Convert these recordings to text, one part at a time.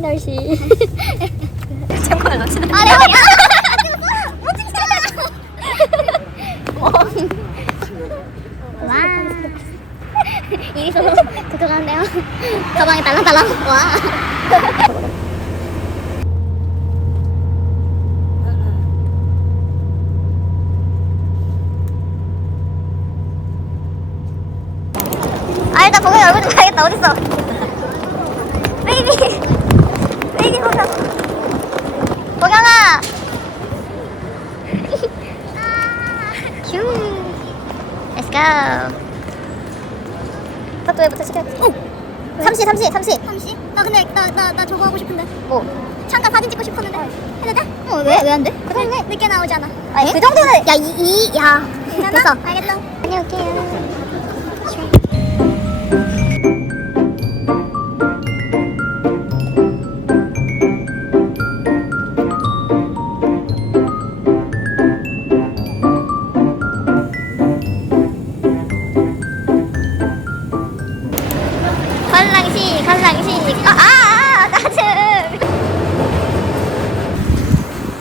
라이널 씨. 잠깐만, 놓치는 아, 내가 와. 이리서 들어가는데요. 가방에 달랑달랑. 와. 아 일단 동영이 얼굴 좀 봐야겠다 어딨어 베이비 베이비 보자 동영아. 휴 Let's go. 카톡에부터 시켜야지 오! 삼시 삼시 삼시. 삼시? 나 근데 나 나 나 저거 하고 싶은데. 뭐? 잠깐 사진 찍고 싶었는데. 해도 돼? 어 왜? 왜 안 돼? 그 늦게, 늦게 나오잖아. 아니 그 정도는 야이야. 괜찮아? 됐어. 알겠어. 다녀올게요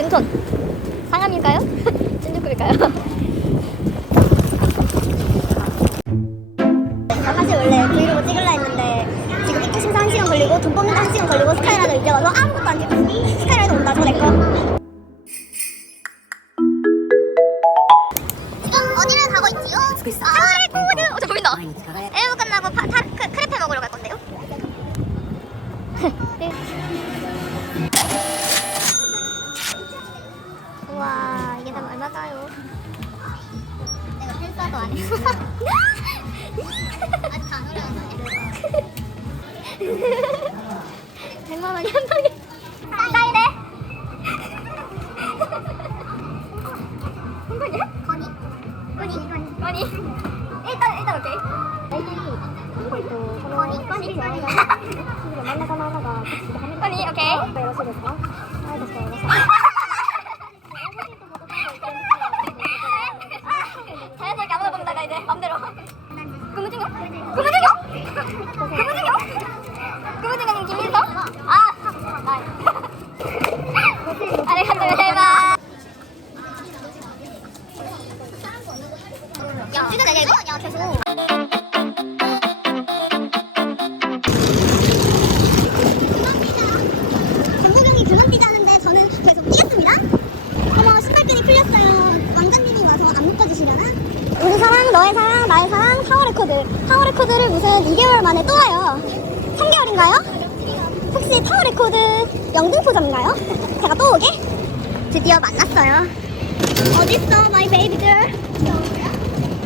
등촌 상암일까요? 진주급일까요? 사실 원래 브이로그 찍으려 했는데 지금 입구 심사 1시간 걸리고 돈 뽑는데 1시간 걸리고 스카이라이더 이제 와서 아무것도 안 찍었어 스카이라이더 온다 저거 내꺼 지금 어디를 가고 있지요? 타워레 코드 어저 보인다 100만 원이 한 방에 쌍쌍이네 한 방에? 건이? 건이 건이 건이 일단 일단 오케이 건이 건이 건이 건이 오케이 자연스럽게 아무나 보다가 이제 맘대로 근무중이요? 근무중이요? 근무중이요? 근무중이는 김민서? 아! 아. 알렉산더 셀바 야, 찍어야 돼, 이거? 뛰자는데 저는 계속 뛰었습니다 어머 신발끈이 풀렸어요 왕자님이 와서 안 묶어주시려나? 우리 사랑, 너의 사랑, 나의 사랑, 타워 레코드. 타워 레코드를 무슨 2개월 만에 또 와요. 3개월인가요? 혹시 타워 레코드 영등포점인가요? 제가 또 오게? 드디어 만났어요. 어딨어 마이 베이비들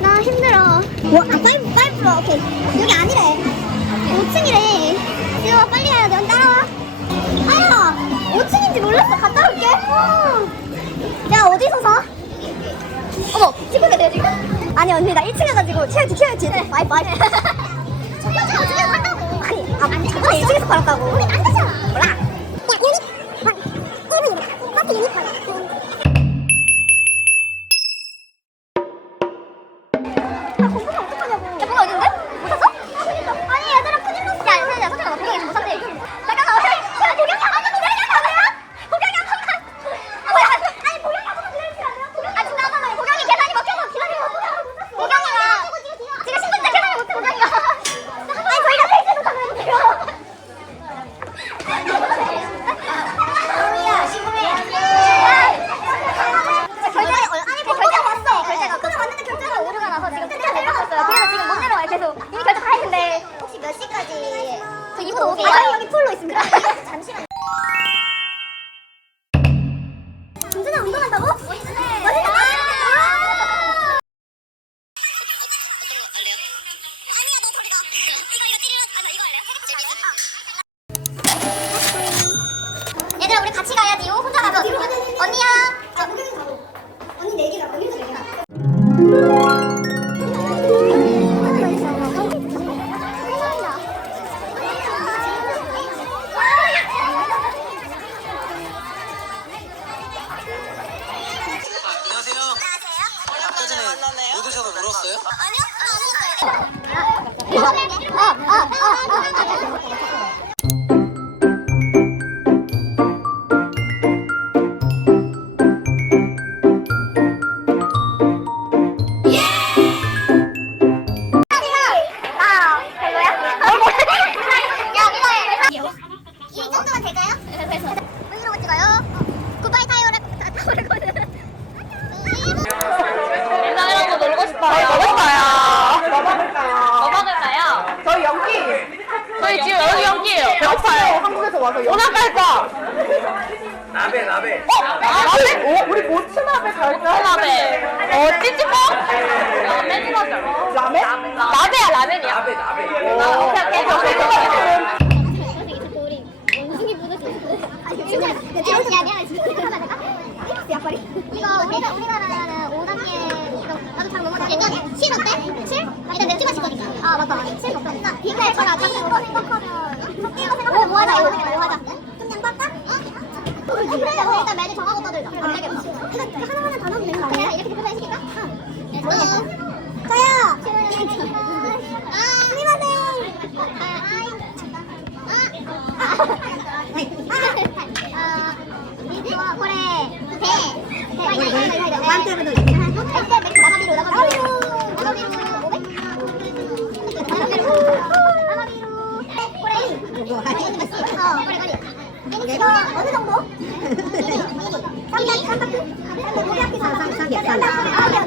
나 힘들어. 뭐? 아 파이브 파이브로 오케이 여기 아니래 5층이래 지우아 빨리 가야 돼 따라와 아야 5층인지 몰랐어 갔다 올게 야, 어디서 사? 어머, 찍고 계세요, 지금? 아니, 언니, 나 1층 해가지고 튀어야지, 튀어야지. 와이, 와이. 저번에 어떻게 간다고 아니, 아, 저번에 1층에서 팔았다고. 우린 안 되잖아 몰라 야 유니콘 1분입니다 커피 유니 더 오세요. 아, 여기 풀로 있습니다. 잠시만. 준준아 운동한다고? 멋있네. 멋있다. 아! 언니야. 아, 언니 네 개가 언니 네 개가. 만나네요. 오디션을 울었어요? 아니요? 안 울었어요. 와서 연기 오나 갈까? 나베 나베 나베? 어? 우리 모츠나베 갈까? 나베. 어, 찌찌뽕? 라멘 가자. 라멘? 나베야, 라멘이야. 나베 나베 어, 오케이, 오케이, 오케이. 원숭이 아니 진짜 야 미안해 진짜 안 될까? 약발이? 이거 우리가 우리나라는 5단계 나도 잘 넘어가 일단 7 어때? 7? 일단 내가 찍어줄 거니까 아 맞다 7 없다 비교할 거라. 장난으로 생각하면 이거 생각하면 뭐 하자 이거 뭐 하자. 좀 양보할까? 어? 그래. 그럼 일단 메뉴 정하고 떠들자. 안 되겠다. 하나하나 다 넣으면 되는 거 아니야? 이렇게 대표해 시킬까? 응 이거 어느 정도? 삼각삼각형? 삼각형? 삼각형? 삼각형?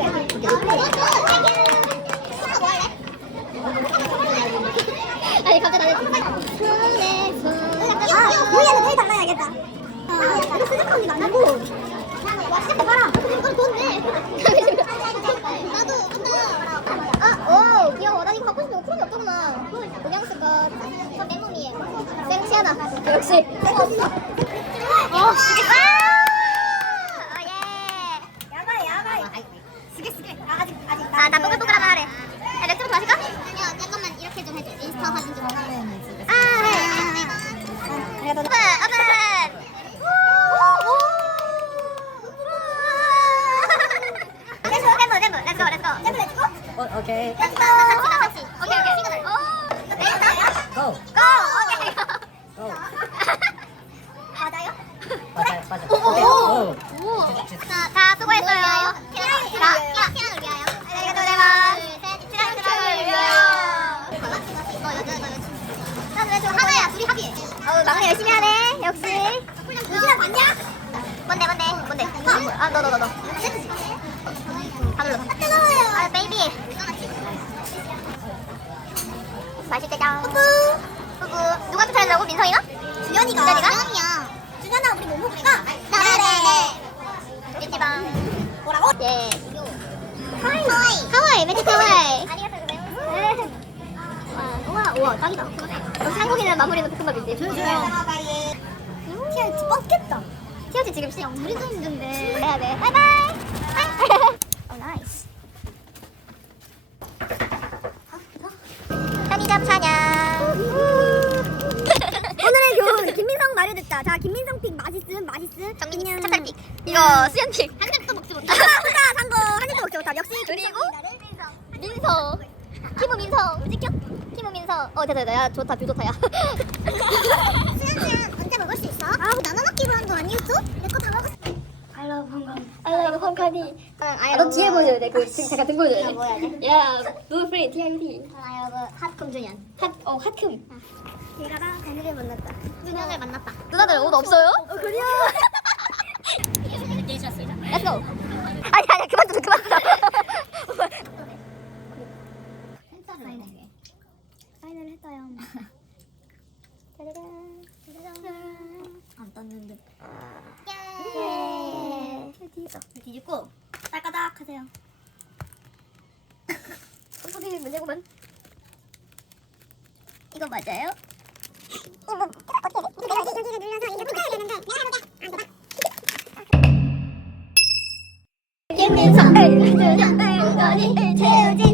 아니 갑자기 나는 아, 우리는 회의 달라야겠다. 아, 이거 수족하는 게 아니고. 봐라. 이건 돈네. 생시하다. 역시. 어 예. 야바이 야바이. 쓰게 쓰게. 아직 아직. 아나 뽀글뽀글하면 하래 야 맥주 마실까? 야 잠깐만 이렇게 좀 해줘 인스타 사진 좀 아, 네. 오픈! 오픈! 렛츠고, 잼버, 잼버, 렛츠고, 렛츠고. 잼버, 렛츠고? 어, 오케이. 렛츠고. 같이 가, 같이. 오케이, 오케이. 시그널. 오! 내렸다? 고. 고! 오케이. 고. 맞아요? 맞아요. 맞아요. 오, 오, 오. 오. 자, 다 수고했어요. 자, 자, 티라노를 위하여. 안녕히 가세요. 티라노를 위하여. 어, 여자, 여자, 여자. 나 그래, 저 하나야. 둘이 합의해. 어우, 막내 열심히 하네. 역시. 도시락 봤냐? 뭔데, 뭔데, 뭔데? 아, 너, 너, 너, 너. 다 눌러. 아, 베이비. 맛있겠다. 뿌뿌. 뿌뿌. 누가 추천해주라고? 민성이가? 준현이가. 준현이가? 준현이야. 준현아, 우리 뭐 먹을까? 네네네. 찌찌방. 뭐라고? 예. 하와이. 하와이. 하와이. 우와, 우와, 딱이다. 한국인은 마무리는 볶음밥이지. 티아치 뻗겠다. 티아치 지금 씨 우리 좀 힘든데. 해야 돼. 바이바이. 오 나이스. 편의점 사냥. 오늘의 교훈 김민성 말을 듣다. 자 김민성 픽 맛있음 맛있음. 정민이 찹쌀 픽. 이거 수연 픽. 한 입도 먹지 못하. 혼자 산거한 입도 먹지 못함. 역시 그리고 민성. 키무 민성. 찍혀? 키무 민성. 어 됐다 됐다. 야 좋다 뷰 좋다 야. 수연이는 언제 먹을 수 있어? 아 나눠 먹기로 한 거 아니었어? 내 거 다 먹었어. I love 홍카니. I love 홍카니. 아, 보여줘야 돼. 그 지금 잠깐 등 보여줘야 돼. 뭐야 돼? 야, 노 프레이 TIT. I love 핫컴 준현. 핫, 어 핫컴. 얘가가 오늘을 만났다. 누나를 만났다. 누나들 옷 없어요? 어 그래요. Let's go. 아니 아니 그만 좀 그만 좀. 사인을 했어요. 짜자잔. 짜자잔. 안 떴는데. 예. 뒤집어. 뒤집고 딸까닥 하세요. 손톱이 문제구만. 이거 맞아요? 이거 뭐 어떻게 돼? 이거 여기를 눌러서 이거 뜯어야 되는데 내가 해볼게. 김민성, 금준현, 은건이, 최우진,